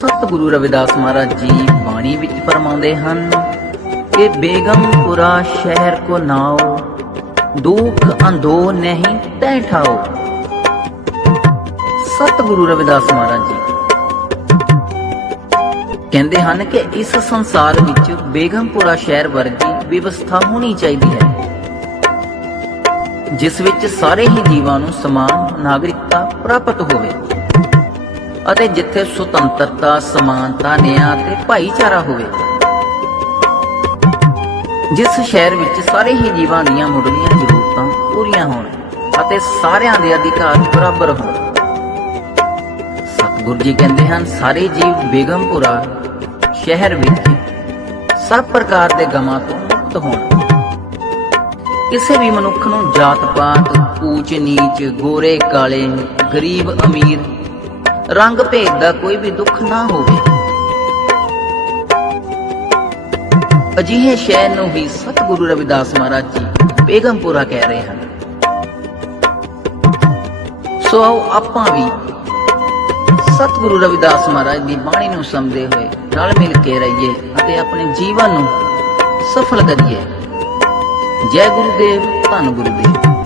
ਸਤਿਗੁਰੂ ਰਵਿਦਾਸ ਮਹਾਰਾਜ ਜੀ ਬਾਣੀ ਵਿੱਚ ਫਰਮਾਉਂਦੇ ਹਨ ਕਿ ਬੇਗਮਪੁਰਾ ਸ਼ਹਿਰ ਕੋ ਨਾਓ, ਦੁਖ ਅੰਧੋ ਨਹੀਂ ਤੈ ਠਾਓ। ਸਤਿਗੁਰੂ ਰਵਿਦਾਸ ਮਹਾਰਾਜ ਜੀ। ਕਹਿੰਦੇ ਹਨ ਕਿ ਇਸ ਸੰਸਾਰ ਵਿੱਚ ਬੇਗਮਪੁਰਾ ਸ਼ਹਿਰ ਵਰਗੀ ਵਿਵਸਥਾ ਹੋਣੀ ਚਾਹੀਦੀ ਹੈ, ਜਿਸ ਵਿੱਚ ਸਾਰੇ ਹੀ ਜੀਵਾਂ ਨੂੰ ਸਮਾਨ ਨਾਗਰਿਕਤਾ ਪ੍ਰਾਪਤ ਹੋਵੇ। ਅਤੇ ਜਿੱਥੇ ਸੁਤੰਤਰਤਾ, ਸਮਾਨਤਾ, ਨਿਆਂ ਤੇ ਭਾਈਚਾਰਾ ਹੋਵੇ। ਜਿਸ ਸ਼ਹਿਰ ਵਿੱਚ ਸਾਰੇ ਹੀ ਜੀਵਾਂ ਦੀਆਂ ਮੁੱਢਲੀਆਂ ਜ਼ਰੂਰਤਾਂ ਪੂਰੀਆਂ ਹੋਣ ਅਤੇ ਸਾਰਿਆਂ ਦੇ ਅਧਿਕਾਰ ਬਰਾਬਰ ਹੋਣ। ਸਤਿਗੁਰੂ ਜੀ ਕਹਿੰਦੇ ਹਨ, ਸਾਰੇ ਜੀਵ ਬੇਗਮਪੁਰਾ ਸ਼ਹਿਰ ਵਿੱਚ ਸਭ ਪ੍ਰਕਾਰ ਦੇ ਗਮਾਂ ਤੋਂ ਮੁਕਤ ਹੋਣ। ਕਿਸੇ ਵੀ ਮਨੁੱਖ ਨੂੰ ਜਾਤ ਪਾਤ ਊਚ ਨੀਚ ਗੋਰੇ ਕਾਲੇ ਗਰੀਬ ਅਮੀਰ ਰੰਗ ਭੇਦ ਦਾ ਕੋਈ ਵੀ ਦੁੱਖ ਨਾ ਹੋਵੇ। ਅਜਿਹੇ ਸ਼ਹਿਰ ਨੂੰ ਵੀ ਸਤਿਗੁਰੂ ਰਵਿਦਾਸ ਮਹਾਰਾਜ ਜੀ ਬੇਗਮਪੁਰਾ ਕਹਿ ਰਹੇ ਹਨ। ਸੋ ਆਓ ਆਪਾਂ ਵੀ ਸਤਿਗੁਰੂ ਰਵਿਦਾਸ ਮਹਾਰਾਜ ਦੀ ਬਾਣੀ ਨੂੰ ਸਮਝਦੇ ਹੋਏ ਰਲ ਮਿਲ ਕੇ ਰਹੀਏ ਅਤੇ ਆਪਣੇ ਜੀਵਨ ਨੂੰ ਸਫਲ ਕਰੀਏ। ਜੈ ਗੁਰੂਦੇਵ, ਧੰਨ ਗੁਰੂਦੇਵ।